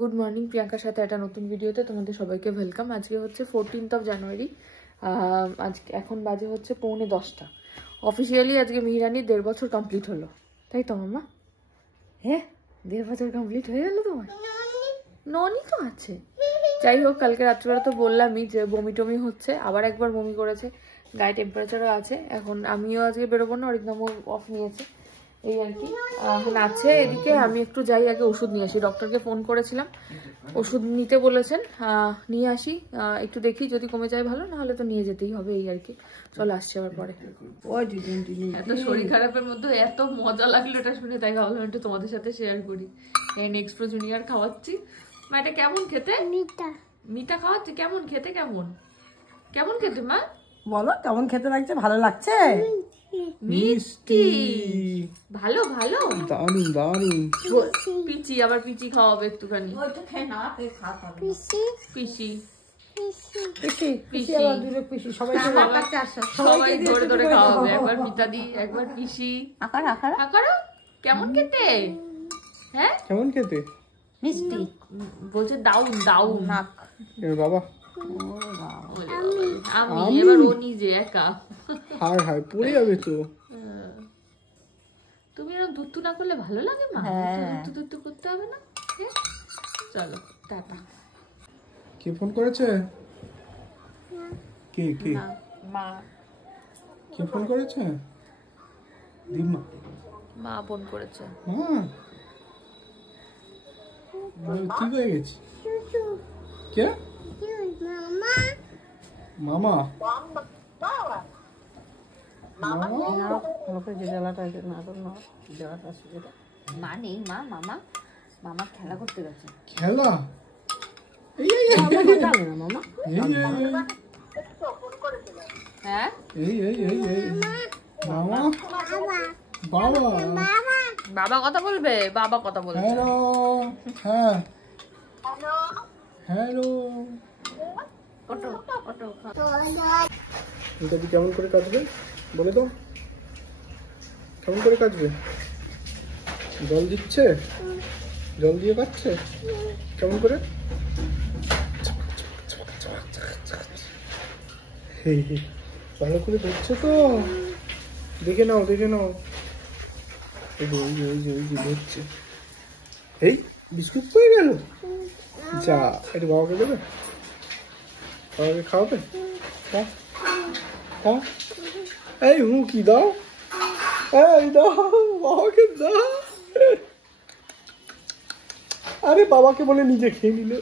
Good morning, প্রিয়াঙ্কার সাথে একটা নতুন ভিডিওতে তোমাদের সবাইকে ওয়েলকাম। আজকে হচ্ছে 14th জানুয়ারি। আজকে এখন বাজে হচ্ছে 9:45। অফিসিয়ালি আজকে মিহিরানির 1.5 বছর কমপ্লিট হলো, তাই তো মামা? হ্যাঁ, 1.5 বছর কমপ্লিট হয়ে গেল তোমার। ননি তো আছে। যাই হোক, কালকে রাত্রিবেলা তো বললামই যে বমি টমি হচ্ছে, আবার একবার বমি করেছে, গায়ে টেম্পারেচারও আছে। এখন আমিও আজকে বেরোবো না, অরিন্দমও অফ নিয়েছে, এই আর কি। এখন আছে এদিকে, আমি একটু যাই আগে ওষুধ নিয়ে আসি। ডক্টরকে ফোন করেছিলাম, ওষুধ নিতে বলেছেন, নিয়ে আসি। একটু দেখি যদি কমে যায় ভালো, নাহলে তো নিয়ে যেতেই হবে, এই আর কি। চলো, আসছি আবার পরে। এত শরীর খারাপের মধ্যে এত মজা লাগলো এটা শুনে, তাই ভাবলাম একটু তোমাদের সাথে শেয়ার করি। এই নেক্সট প্রো জুনিয়র খাওয়াচ্ছি। মা, এটা কেমন খেতে? মিঠা খাওয়াচ্ছি। কেমন খেতে? কেমন খেতে মা? বলো কেমন খেতে লাগছে? ভালো লাগছে? মিষ্টি। ভালো ভালো, দারুন দারুন। পিচি, আবার পিচি খাওয়াবে একটুখানি। পিসি সবাই ধরে ধরে খাওয়াবে। একবার মিতাদি, একবার পিসি। আকারো কেমন খেতে? হ্যাঁ, কেমন খেতে? মিষ্টি বলছে। দাউন দাউন বাবা। আমি এবার ও নিজে একা। হায় হায়, পড়ে যাবে তো। তুমি এরকম দুত্তু না করলে ভালো লাগে মা? দুত্তু করতে হবে না। চলো, টাটা। কে ফোন করেছে? কে কে? মা। কে ফোন করেছে? দিম্মা। মা ফোন করেছে। ঠিক হয়ে গেছে। কে? মামা। মামা খেলা করতে গেছে। খেলা? বাবা কথা বলবে, বাবা কথা বলবে। হ্যালো। এটা কি কেমন করে কাটবে বলে তো? কেমন করে কাটবে? জল দিচ্ছে? জল দিয়ে কাটছে? কেমন করে? ভালো করে ধরছে তো? দেখে নাও দেখে নাও। ওই যে ধরছে। এই বিস্কুট পেয়ে গেল। যা, এটা বাবাকে দেবে? বাবাকে খাওয়াবে? এই কি দাও? এই দাও, বাবাকে দাও। আরে বাবাকে বলে নিজে খেয়ে নিল।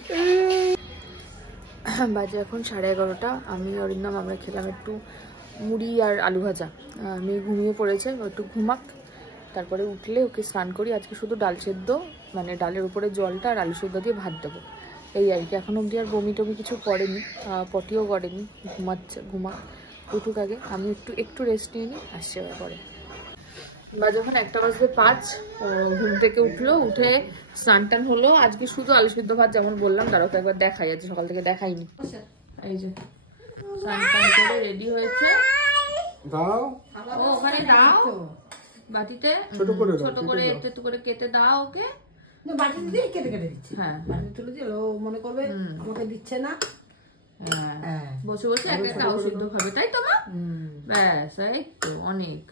বাজে এখন 11:30। আমি অরিন্দম আমরা খেলাম একটু মুড়ি আর আলু ভাজা। আমি ঘুমিয়ে পড়েছে, একটু ঘুমাক, তারপরে উঠলে ওকে স্নান করি। আজকে শুধু ডাল সেদ্ধ, মানে ডালের উপরে জলটা আর আলু সেদ্ধ দিয়ে ভাত দেবো, এই আর কি। এখন অবধি আর বমি টমি কিছু করেনি, পটিও করেনি। ঘুমাক, উঠুক আগে। আমি একটু রেস্ট নিয়ে নিই, আসছে পরে। বা যখন 1:05 ঘুম থেকে উঠে স্নান টান হলো। আজকে শুধু আলু সিদ্ধ ভাত, যেমন বললাম, তারও তো একবার দেখাই, আজকে সকাল থেকে দেখাইনি। এই যে স্নান টান করে রেডি হয়েছে। ওখানে দাও বাটিতে, ছোট করে একটু করে কেটে দাও ওকে। বাটিতে দিয়ে কেটে দিচ্ছি। হ্যাঁ, বাটিতে তুলে দিল, ও মনে করবে আমাকে দিচ্ছে না। বসে বসে একটা আলু সিদ্ধ খাবে, তাই তো মা? ব্যাস, এই তো অনেক।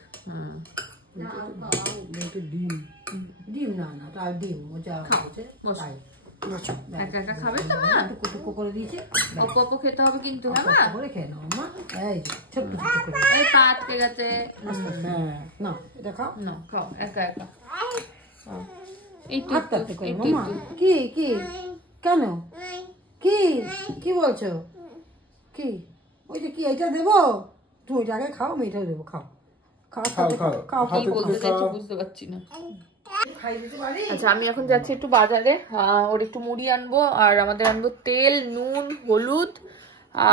ডিম না তার ডিম একা একা খাবে তো মা? টুকু করে দিয়েছে। অল্প খেতে হবে কিন্তু। হ্যাঁ, করে খেয়ে নাও মা। এই ছোট্ট করে। এই পা আটকে গেছে। না, এটা খাও না, খাও একা একা। মামা কি কেন কি বলছো? কি ওই যে কি এটা দেবো? তুমি ওইটা আগে খাও, আমি এটাও দেবো। খাও বুঝতে পারছি না। আচ্ছা, আমি এখন যাচ্ছি একটু বাজারে। ওর একটু মুড়ি আনবো, আর আমাদের আনবো তেল, নুন, হলুদ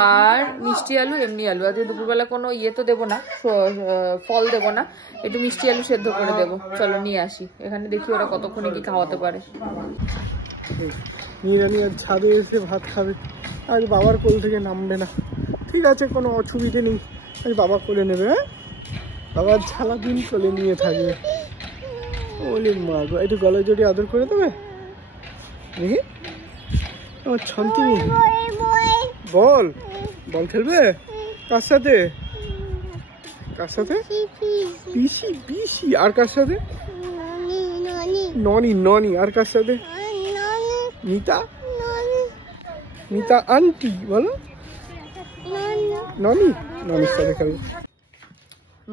আর মিষ্টি আলু, এমনি আলু। আজকে দুপুরবেলা কোনো ইয়ে তো দেবো না, ফল দেবো না, একটু মিষ্টি আলু সেদ্ধ করে দেবো। চলো নিয়ে আসি। এখানে দেখি ওরা কতক্ষণে কি খাওয়াতে পারে। নিরানি আর ছাদে এসে ভাত খাবে, আজ বাবার কোল থেকে নামবে না। ঠিক আছে, কোনো অসুবিধে নেই, আজ বাবা কোলে নেবে। হ্যাঁ, বাবার সারাদিন কোলে নিয়ে থাকবে। ওলে মা গো, একটু গলায় জড়িয়ে আদর করে দেবে দেখি। আমার শান্তি নেই। বল বল খেলবে কার সাথে? কার সাথে? পিসি পিসি। আর কার সাথে? ননি ননি। আর কার সাথে? মিতা মিতা আন্টি। বলো ননি ননির সাথে খেলবে।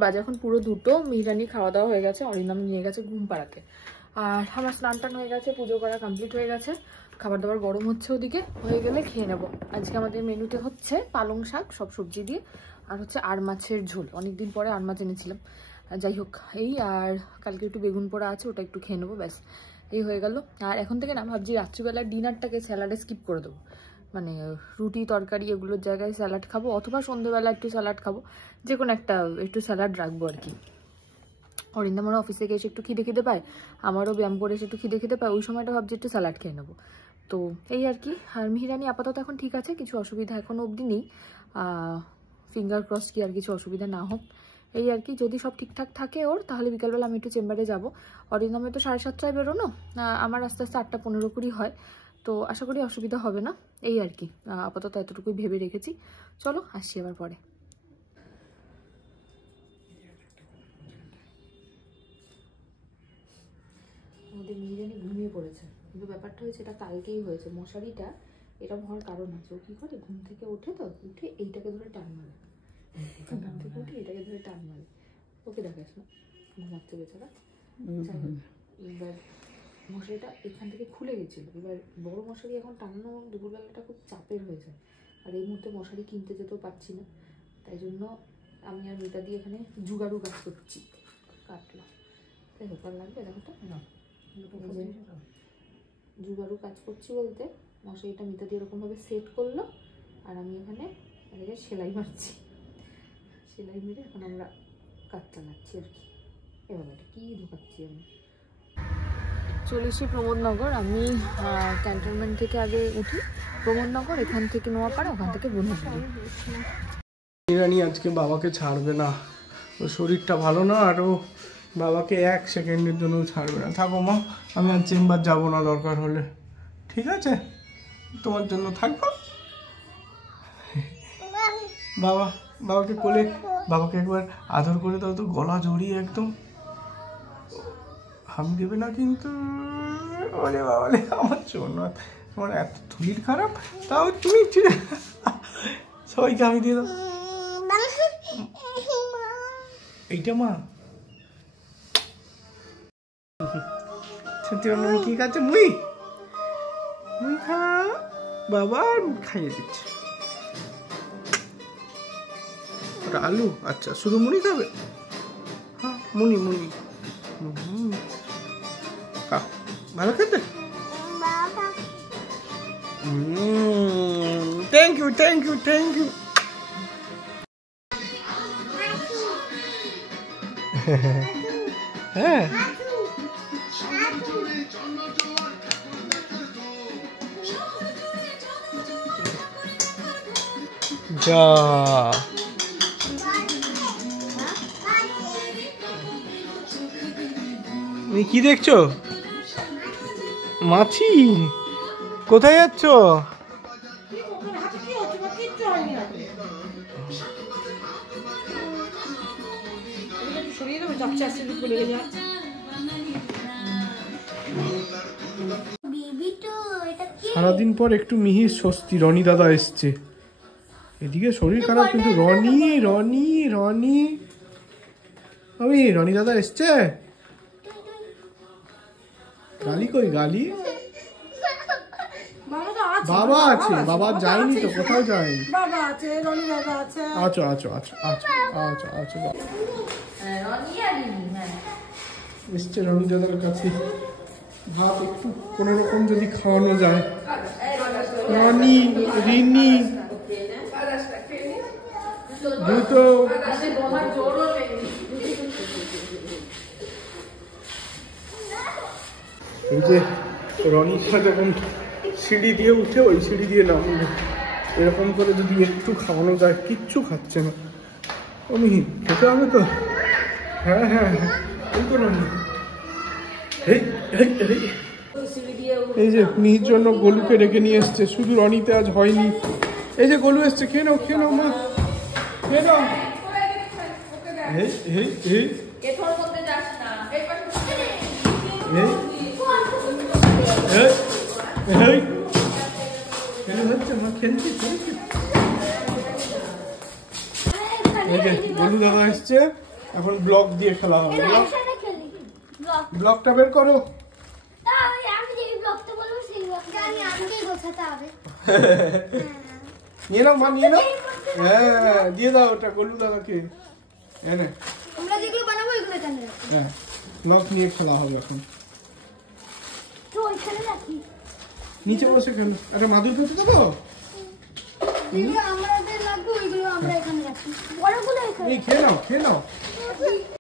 বাজে এখন পুরো 2টো। মিহিরানি খাওয়া দাওয়া হয়ে গেছে, অরিন্দম নিয়ে গেছে ঘুম পাড়াতে। আর আমার স্নান টান হয়ে গেছে, পুজো করা কমপ্লিট হয়ে গেছে। খাবার দাবার গরম হচ্ছে, ওদিকে হয়ে গেলে খেয়ে নেবো। আজকে আমাদের মেনুতে হচ্ছে পালং শাক সব সবজি দিয়ে, আর হচ্ছে আর মাছের ঝোল। অনেকদিন পরে আর মাছ এনেছিলাম, যাই হোক এই। আর কালকে একটু বেগুন পোড়া আছে, ওটা একটু খেয়ে নেবো, ব্যাস এই হয়ে গেল। আর এখন থেকে না ভাবছি রাত্রিবেলার ডিনারটাকে স্যালাডে স্কিপ করে দেবো, মানে রুটি তরকারি এগুলোর জায়গায় স্যালাড খাবো, অথবা সন্ধ্যেবেলা একটু স্যালাড খাবো, যে কোনো একটা একটু স্যালাড রাখবো আর কি। অরিন্দমরা অফিস থেকে এসে একটু খিদে খিদে পায়, আমারও ব্যায়াম করে এসে একটু খিদে খিদে পায়, ওই সময়টা ভাবছি একটু স্যালাড খেয়ে নেবো। তো এই আর কি। আর মিহিরানি আপাতত এখন ঠিক আছে, কিছু অসুবিধা এখনও অবধি নেই। ফিঙ্গার ক্রস কি আর কিছু অসুবিধা না হোক, এই আর কি। যদি সব ঠিকঠাক থাকে ওর, তাহলে বিকালবেলা আমি একটু চেম্বারে যাবো। অরিন্দমে তো 7:30টায় বেরোনো, আমার আস্তে আস্তে 8:15 কুড়ি হয়, তো আশা করি অসুবিধা হবে না। এই আর কি, আপাতত এতটুকুই ভেবে রেখেছি। চলো আসছি আবার পরে। আমাদের মিহিরানি ঘুমিয়ে পড়েছে, কিন্তু ব্যাপারটা হয়েছে এটা কালকেই হয়েছে। মশারিটা এরকম হওয়ার কারণ আছে, ও কী করে ঘুম থেকে ওঠে, তো উঠে এইটাকে ধরে টান মারে, ঘুম থেকে উঠে এটাকে ধরে টান মারে। ওকে দেখাস না, ঘুমাচ্ছে বেচারা। এবার মশারিটা এখান থেকে খুলে গেছিলো, এবার বড় মশারি এখন টানানো দুপুরবেলাটা খুব চাপের হয়ে যায়। আর এই মুহূর্তে মশারি কিনতে যেতেও পারছি না, তাই জন্য আমি আর মিতা দিয়ে এখানে জুগাড়ু কাজ করছি। কাটলাম, তাই হোক, আর লাগবে দেখো তো না, জুগাড়ু কাজ করছি বলতে মশারিটা মিতা দিয়ে এরকমভাবে সেট করলো, আর আমি এখানে এদিকে সেলাই মারছি। সেলাই মেরে এখন আমরা কাজ চালাচ্ছি আর কি। এবার এটা কী ঢোকাচ্ছি আমি। চলে এসেছি প্রমোদনগর। আমি ক্যান্টনমেন্ট থেকে আগে উঠি, প্রমোদনগর, এখান থেকে নোয়াপাড়া, ওখান থেকে বন্ধুগুলি। মিহিরানি আজকে বাবাকে ছাড়বে না, ওর শরীরটা ভালো না, আর ও বাবাকে 1 সেকেন্ডের জন্য ছাড়বে না। থাকো মা, আমি আর চেম্বার যাবো না দরকার হলে, ঠিক আছে? তোমার জন্য থাকবো। বাবাকে কোলে, বাবাকে একবার আদর করে দাও তো, গলা জড়িয়ে একদম। হাম দেবে না কিন্তু। ওরে বাবালে আমার জন্য, তোমার এত শরীর খারাপ, তাও তুমি সবাইকে আমি দিয়ে দাও। এইটা মা সত্যি আমি কি খাচ্ছে? মুই খা বাবা, খাইয়ে দিচ্ছে। ওটা আলু? আচ্ছা, শুধু মুড়ি খাবে? হ্যাঁ মুনি মুনি। ভালো খেতে। Thank you thank you thank you. হ্যাঁ যা তুমি কি দেখছো? মাছি? কোথায় যাচ্ছ? সারাদিন পর একটু মিহির স্বস্তি, রনি দাদা এসছে। এদিকে শরীর খারাপ, কিন্তু রনি রনি রনি আমি রনি দাদা এসছে। গালি কই গালি? বাবা আছে, বাবা যায়নি তো, কোথাও যায়নি। বাবা আছে, রনি দাদা আছে। আচ্ছা আচ্ছা আচ্ছা আচ্ছা আচ্ছা আচ্ছা এসছে রনি দাদার কাছে। ভাত একটু কোনো রকম যদি খাওয়ানো যায়। রনি রিনি দ্রুত। এই যে রনিটা যখন সিঁড়ি দিয়ে উঠে ওই সিঁড়ি দিয়ে নামবে, এরকম করে যদি একটু খাওয়ানো যায়। কিচ্ছু খাচ্ছে না। আমি খেতে হবে তো। হ্যাঁ হ্যাঁ হ্যাঁ, এই তো রনি। এই এই এই এই যে মিহির জন্য গোলুকে ডেকে নিয়ে এসছে, শুধু রনিতে আজ হয়নি। এই যে গোলু এসছে, খেয়ে নাও খেয়ে নাও মা, খেয়ে নাও। এই এই এই এঠোর মধ্যে যাস না, এই পাশে এই এই এই হচ্ছে মা, খেলছি খেলছি। এই যে গোলু দাদা এসছে, এখন ব্লক দিয়ে খেলা হবে। ব্লকটা বের করো। নিয়ে নাও মা, নিয়ে নাও। হ্যাঁ দিয়ে দাও ওটা গোলু দাদাকে। হ্যাঁ হ্যাঁ, ব্লক নিয়ে খেলা হবে এখন। নিচে বসে খেলো। আরে মাদুর পেতে দেবো? এই খেয়ে নাও খেয়ে নাও।